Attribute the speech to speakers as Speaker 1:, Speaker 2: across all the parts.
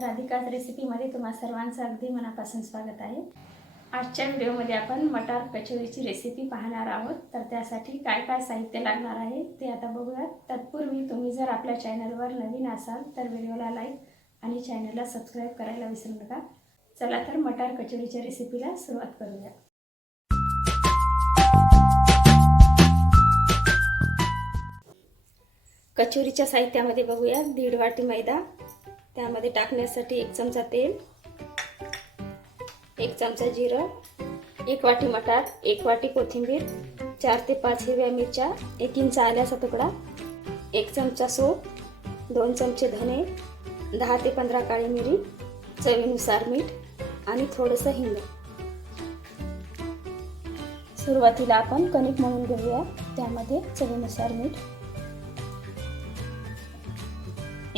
Speaker 1: राधिकाज रेसिपीमध्ये तुम्हा सर्वांचं अगदी मनापासून स्वागत आहे. आजच्या व्हिडिओमध्ये आपण मटार कचोरीची रेसिपी पाहणार आहोत. तर त्यासाठी काय काय साहित्य लागणार आहे ते आता बघूयात. तत्पूर्वी तुम्ही जर आपल्या चॅनलवर नवीन असाल तर व्हिडिओला लाईक आणि चॅनलला सबस्क्राईब करायला विसरू नका. चला तर मटार कचोरीच्या रेसिपीला सुरुवात करूया. कचोरीच्या साहित्यामध्ये बघूया दीड वाटी मैदा त्यामध्ये टाकण्यासाठी एक चमचा तेल एक चमचा जिरं एक वाटी मटार एक वाटी कोथिंबीर चार ते पाच हिरव्या मिरच्या एक इंच आल्याचा तुकडा एक चमचा सोप दोन चमचे धने दहा ते पंधरा काळी मिरी चवीनुसार मीठ आणि थोडंसं हिंग. सुरुवातीला आपण कणिक म्हणून घेऊया. त्यामध्ये चवीनुसार मीठ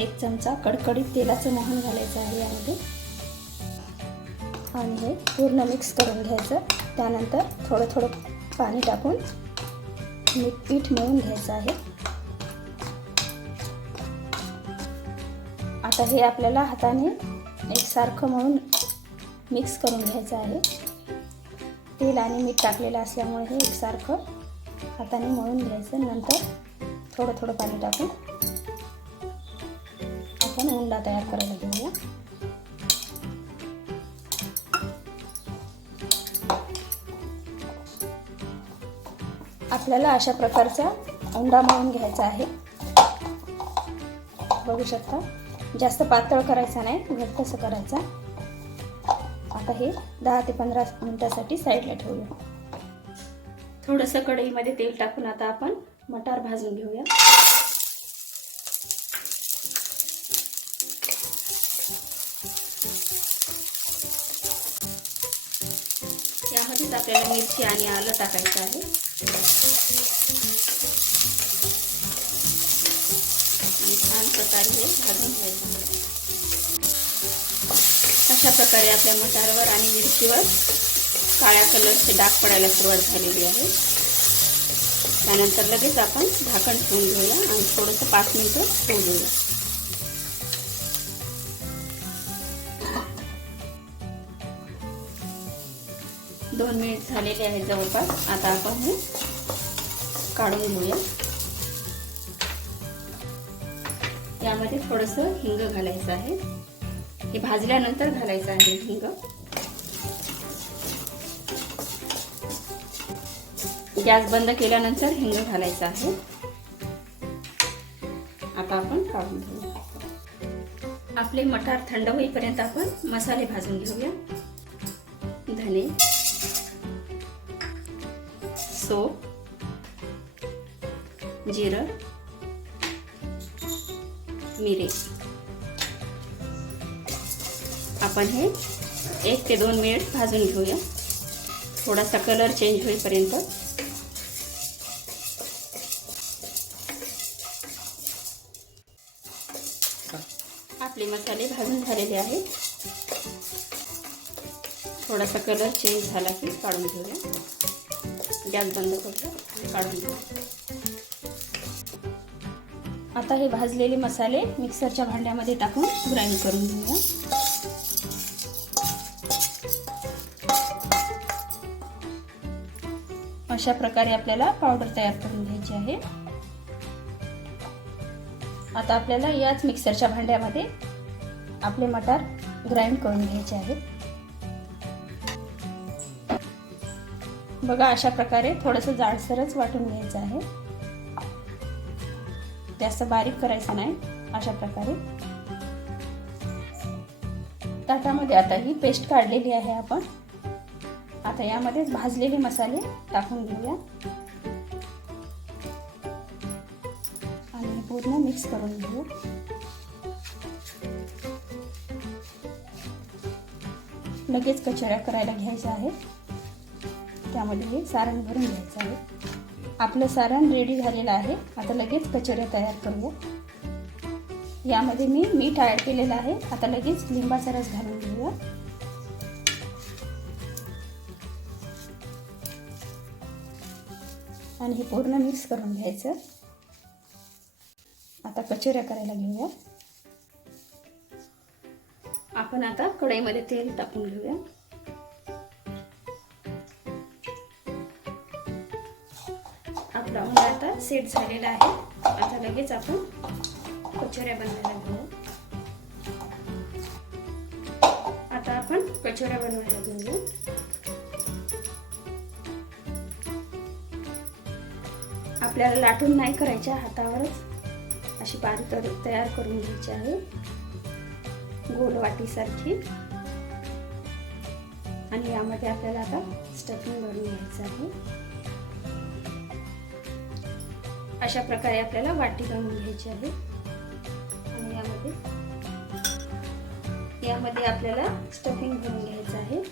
Speaker 1: एक चमचा कडकडीत तेलाचं मोहन घालायचं आहे यामध्ये. आणि हे पूर्ण मिक्स करून घ्यायचं. त्यानंतर थोडं थोडं पाणी टाकून मीठ पीठ मळून घ्यायचं आहे. आता हे आपल्याला हाताने एकसारखं म्हणून मिक्स करून घ्यायचं आहे. तेल आणि मीठ टाकलेलं असल्यामुळे हे एकसारखं हाताने मळून घ्यायचं. नंतर थोडं थोडं पाणी टाकून आपण उंडा तयार करायला घेऊया. आपल्याला अशा प्रकारचा उंडा मळून घ्यायचा आहे. बघू शकता जास्त पातळ करायचा नाही घट्टसं करायचा. आता हे दहा ते पंधरा मिनिटासाठी साईडला ठेवूया. थोडंसं कढईमध्ये तेल टाकून आता आपण मटार भाजून घेऊया. यामध्येच आपल्याला मिरची आणि आलं टाकायचं आहे. आणि छान प्रकारे हे भाजून घ्यायचं अशा प्रकारे आपल्या मटारवर आणि मिरचीवर काळ्या कलरचे डाग पडायला सुरुवात झालेली आहे. त्यानंतर लगेच आपण झाकण ठेवून घेऊया आणि थोडंसं पाच मिनिटं ठेवून घेऊया दोन मिनिट झालेले आहेत जवळपास. आता आपण हे काढून घेऊया. यामध्ये थोडंसं हिंग घालायचं आहे. हे भाजल्यानंतर घालायचं आहे हिंग. गॅस बंद केल्यानंतर हिंग घालायचं आहे. आता आपण काढून घेऊया. आपले मटार थंड होईपर्यंत आपण मसाले भाजून घेऊया. धने सोप जिरं मिरे. आपण हे एक ते दोन मिनिट भाजून घेऊया. थोडासा कलर चेंज होईपर्यंत. आपले मसाले भाजून झालेले आहेत. थोडासा कलर चेंज झाला की काढून घेऊया. गॅस बंद करूया काढून आता हे भाजलेले मसाले मिक्सरच्या भांड्यामध्ये टाकून ग्राइंड करून घेऊया. अशा प्रकारे आपल्याला पावडर तयार करून घ्यायची आहे. आता आपल्याला याच मिक्सरच्या भांड्यामध्ये आपले मटार ग्राइंड करून घ्यायचे आहेत. बघा अशा प्रकारे थोडंसं जाडसरच वाटून घ्यायचं आहे. जास्त बारीक करायचं नाही अशा प्रकारे. ताटामध्ये आता ही पेस्ट काढलेली आहे आपण. आता यामध्ये भाजलेले मसाले टाकून घेऊया. आणि पूर्ण मिक्स करून घेऊ. लगेच कचऱ्या करायला घ्यायचा आहे. त्यामध्ये हे सारण भरून घ्यायचं आहे. आपलं सारण रेडी झालेलं आहे. आता लगेच कचोऱ्या तयार करूया. यामध्ये मी मीठ ॲड केलेलं आहे. आता लगेच लिंबाचा रस घालून घेऊया. आणि हे पूर्ण मिक्स करून घ्यायचं. आता कचोऱ्या करायला घेऊया. आपण आता कढईमध्ये तेल टाकून घेऊया. आपला उंडा आता सेट झालेला आहे. आता लगेच आपण कचोऱ्या बनवायला घेऊ. आता आपण कचोऱ्या बनवायला घेऊ. आपल्याला लाटून नाही करायच्या हातावरच अशी पारी तयार करून घ्यायची आहे. गोल वाटीसारखी. आणि यामध्ये आपल्याला आता स्टफिंग भरून घ्यायचं आहे. अशा प्रकारे आपल्याला वाटी बनवून घ्यायची आहे. आणि यामध्ये यामध्ये आपल्याला स्टफिंग भरून घ्यायचं आहे.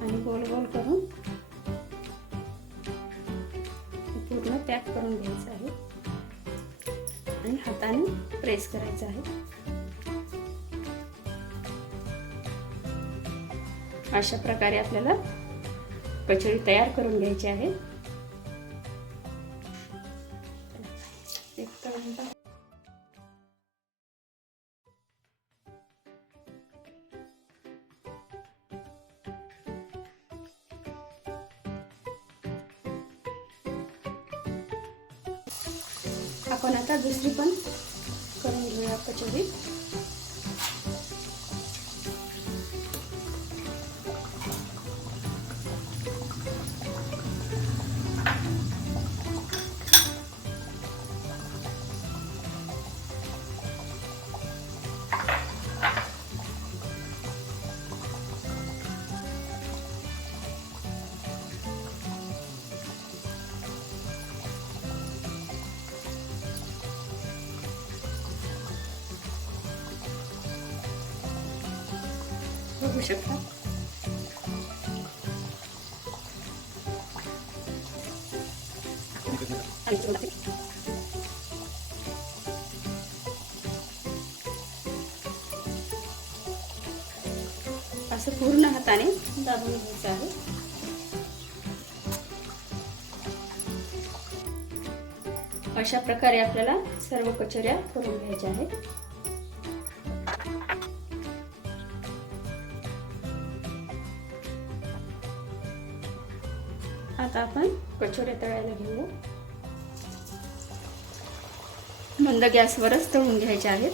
Speaker 1: आणि गोल गोल करून पूर्ण पॅक करून घ्यायचं आहे. आणि हाताने प्रेस करायचं आहे. अशा प्रकारे आपल्याला कचोरी तयार करून घ्यायची आहे. एक आपण आता दुसरी पण करून घेऊया कचोरी. बघू शकता. असं पूर्ण हाताने दाबून घ्यायचं आहे. अशा प्रकारे आपल्याला सर्व कचोऱ्या करून घ्यायच्या आहेत. आता आपण कचोऱ्या तळायला घेऊ. मंद गॅसवरच तळून घ्यायच्या आहेत.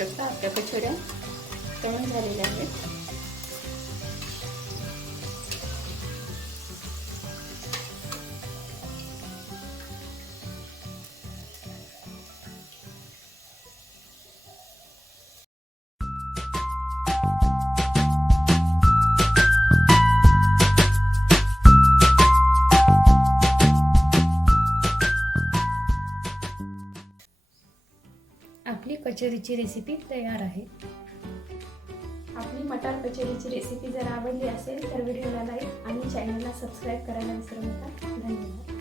Speaker 1: शकता आपल्या कचोऱ्या तळून झालेल्या आहेत. कचोरीची रेसिपी तयार आहे. आपली मटार कचोरीची रेसिपी जर आवडली असेल तर व्हिडिओला लाईक आणि चॅनलला सबस्क्राईब करायला विसरू नका. धन्यवाद.